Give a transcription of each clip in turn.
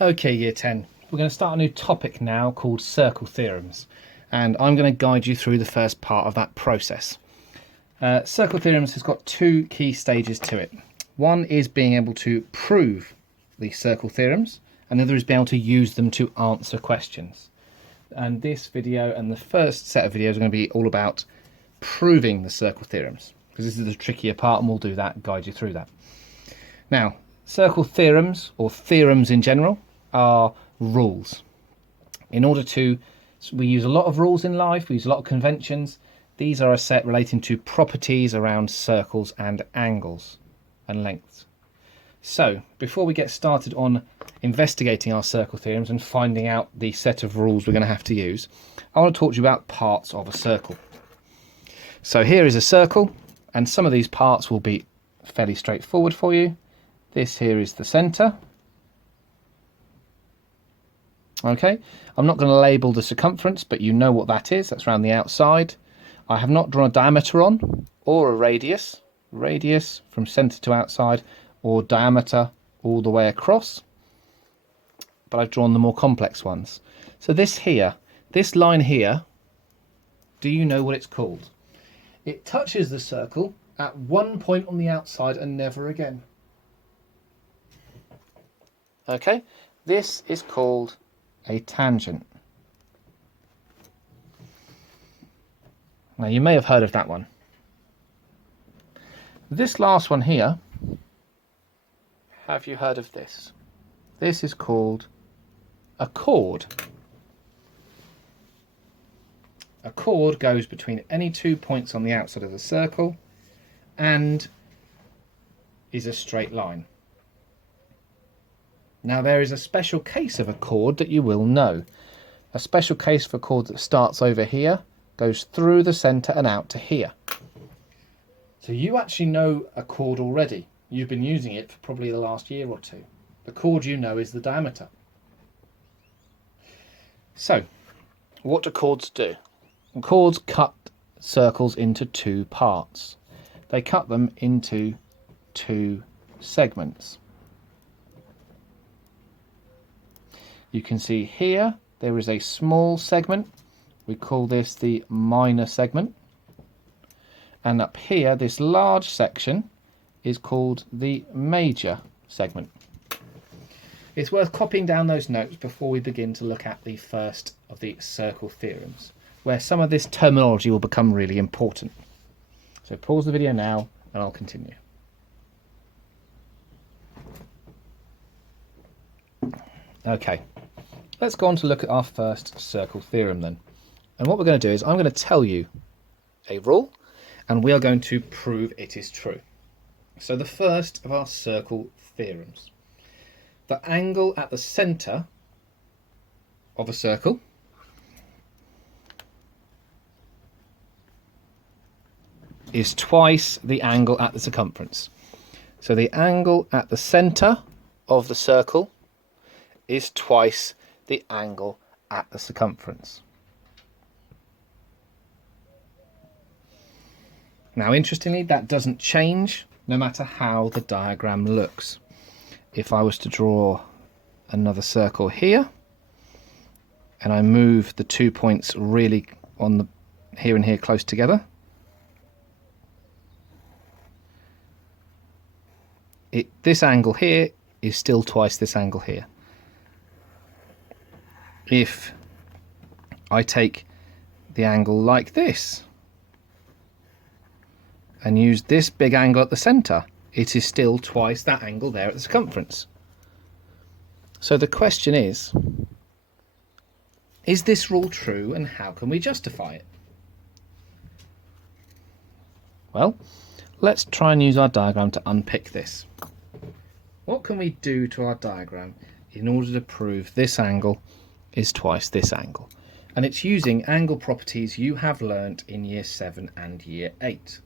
Okay, Year 10. We're going to start a new topic now called circle theorems, and I'm going to guide you through the first part of that process. Circle theorems has got two key stages to it. One is being able to prove the circle theorems, and the other is being able to use them to answer questions. And this video and the first set of videos are going to be all about proving the circle theorems, because this is the trickier part, and we'll do that, guide you through that. Now, circle theorems, or theorems in general, are rules. We use a lot of rules in life, we use a lot of conventions. These are a set relating to properties around circles and angles and lengths. So, before we get started on investigating our circle theorems and finding out the set of rules we're going to have to use, I want to talk to you about parts of a circle. So here is a circle, and some of these parts will be fairly straightforward for you. This here is the centre. Okay, I'm not going to label the circumference, but you know what that is. That's around the outside. I have not drawn a diameter on, or a radius from centre to outside, or diameter all the way across, but I've drawn the more complex ones. So this line here, do you know what it's called? It touches the circle at one point on the outside and never again. Okay, this is called a tangent. Now you may have heard of that one. This last one here, have you heard of this? This is called a chord. A chord goes between any 2 points on the outside of the circle and is a straight line. Now there is a special case of a chord that you will know. A special case for a chord that starts over here, goes through the centre and out to here. So you actually know a chord already. You've been using it for probably the last year or two. The chord you know is the diameter. So, what do chords do? Chords cut circles into two parts. They cut them into two segments. You can see here there is a small segment. We call this the minor segment. And up here, this large section is called the major segment. It's worth copying down those notes before we begin to look at the first of the circle theorems, where some of this terminology will become really important. So pause the video now and I'll continue. Okay, let's go on to look at our first circle theorem then. And what we're going to do is I'm going to tell you a rule and we are going to prove it is true. So the first of our circle theorems. The angle at the centre of a circle is twice the angle at the circumference. So the angle at the centre of the circle is twice the angle at the circumference. Now, interestingly, that doesn't change no matter how the diagram looks. If I was to draw another circle here, and I move the 2 points really on the here and here close together, this angle here is still twice this angle here. If I take the angle like this, and use this big angle at the centre, it is still twice that angle there at the circumference. So the question is this rule true and how can we justify it? Well, let's try and use our diagram to unpick this. What can we do to our diagram in order to prove this angle is twice this angle? And it's using angle properties you have learnt in Year 7 and Year 8.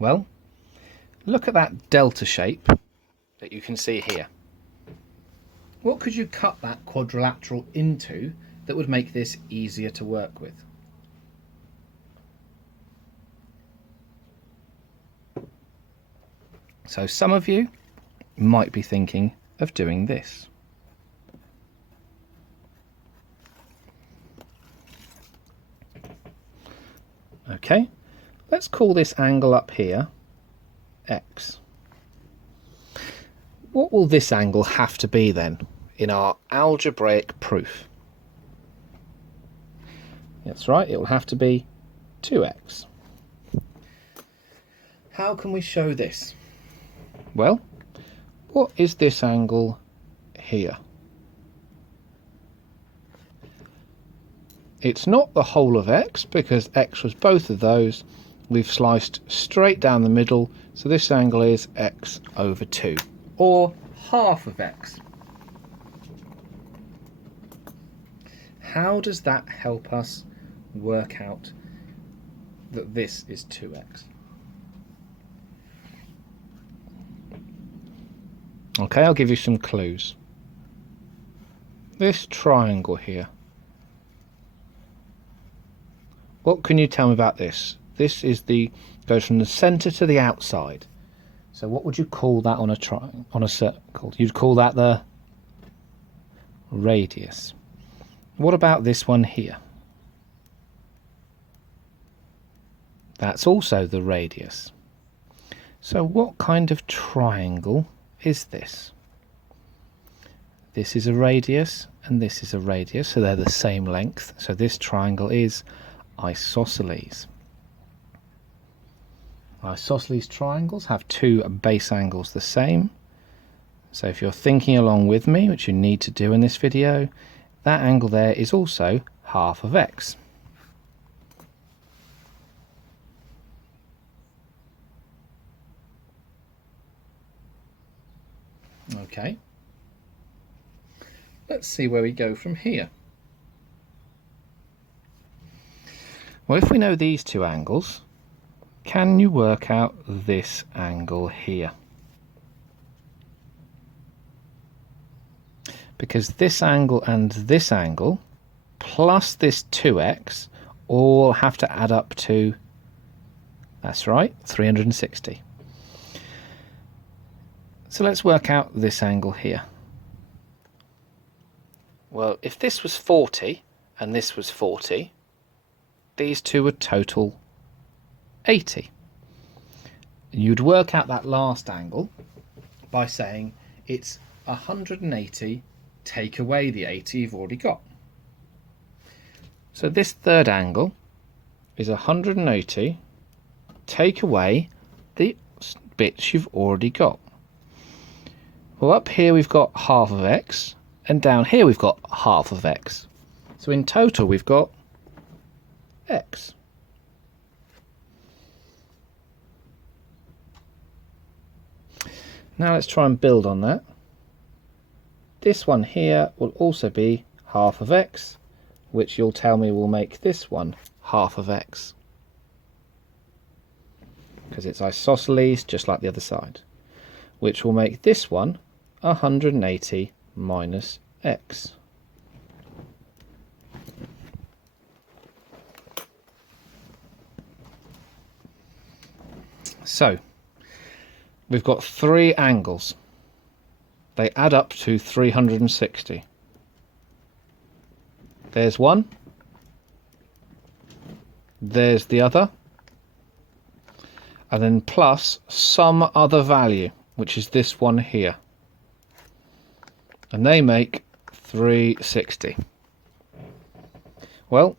Well, look at that delta shape that you can see here. What could you cut that quadrilateral into that would make this easier to work with? So some of you might be thinking of doing this. Okay, let's call this angle up here x. What will this angle have to be then in our algebraic proof? That's right, it will have to be 2x. How can we show this? Well, what is this angle here? It's not the whole of x, because x was both of those. We've sliced straight down the middle, so this angle is x over 2, or half of x. How does that help us work out that this is 2x? Okay, I'll give you some clues. This triangle here. What can you tell me about this? This is goes from the centre to the outside. So what would you call that on a circle? You'd call that the radius. What about this one here? That's also the radius. So what kind of triangle is this? This is a radius and this is a radius, so they're the same length. So this triangle is isosceles. Isosceles triangles have two base angles the same. So if you're thinking along with me, which you need to do in this video, that angle there is also half of x. Okay. Let's see where we go from here. Well, if we know these two angles, can you work out this angle here? Because this angle and this angle plus this 2x all have to add up to, that's right, 360. So let's work out this angle here. Well, if this was 40 and this was 40, these two would total 80. And you'd work out that last angle by saying it's 180 take away the 80 you've already got. So this third angle is 180 take away the bits you've already got. Well, up here we've got half of x, and down here we've got half of x. So in total we've got x. Now let's try and build on that. This one here will also be half of x, which you'll tell me will make this one half of x, because it's isosceles just like the other side, which will make this one 180 minus x. So we've got three angles. They add up to 360. There's one. There's the other. And then plus some other value, which is this one here. And they make 360. Well,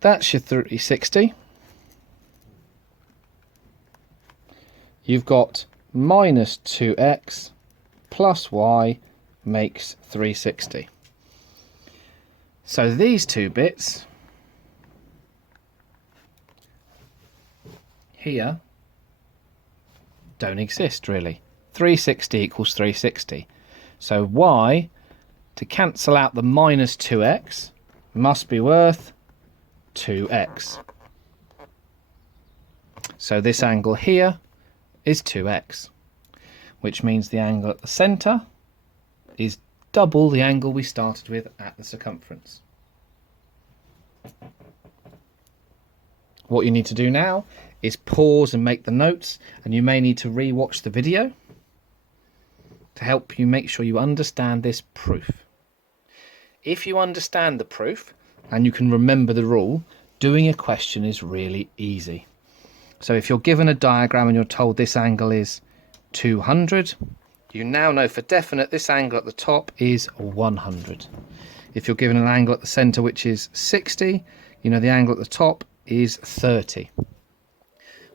that's your 360. You've got minus 2x plus y makes 360. So these two bits here don't exist really. 360 equals 360. So y, to cancel out the minus 2x, must be worth 2x. So this angle here is 2x, which means the angle at the centre is double the angle we started with at the circumference. What you need to do now is pause and make the notes, and you may need to re-watch the video to help you make sure you understand this proof. If you understand the proof and you can remember the rule, doing a question is really easy. So if you're given a diagram and you're told this angle is 200, you now know for definite this angle at the top is 100. If you're given an angle at the centre which is 60, you know the angle at the top is 30.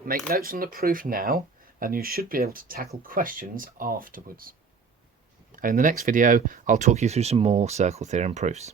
Make notes on the proof now, and you should be able to tackle questions afterwards. And in the next video, I'll talk you through some more circle theorem proofs.